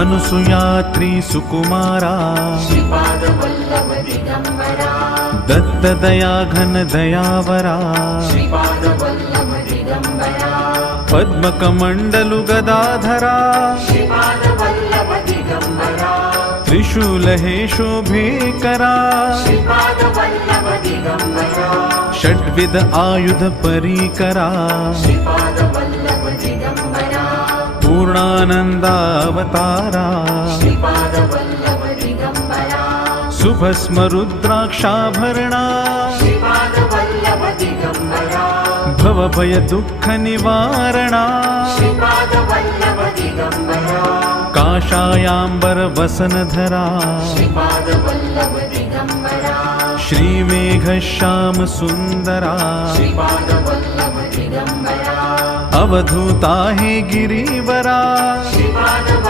अनुसुयात्री सुकुमारा श्रीपादवल्लभ दिगम्बरा दत्तदया घन दयावरा श्रीपादवल्लभ दिगम्बरा पद्मकमण्डलु गदाधरा श्रीपादवल्लभ दिगम्बरा त्रिशूलहे शोभेकरा श्रीपादवल्लभ दिगम्बरा षड्विध आयुध परीकरा श्रीपादवल्लभ दिगम्बरा पूर्णानन्दावतारा श्रीपादवल्लभ दिगम्बरा सुभस्म रुद्राक्षाभरणा श्रीपादवल्लभ दिगम्बरा भवभय दुःख निवारणा श्रीपादवल्लभ दिगम्बरा काषायाम्बर वसनधरा श्रीपादवल्लभ दिगम्बरा श्रीमेघश्याम सुन्दरा श्रीपादवल्लभ दिगम्बरा अवधूता हे गिरिवरा श्रीपादवल्लभ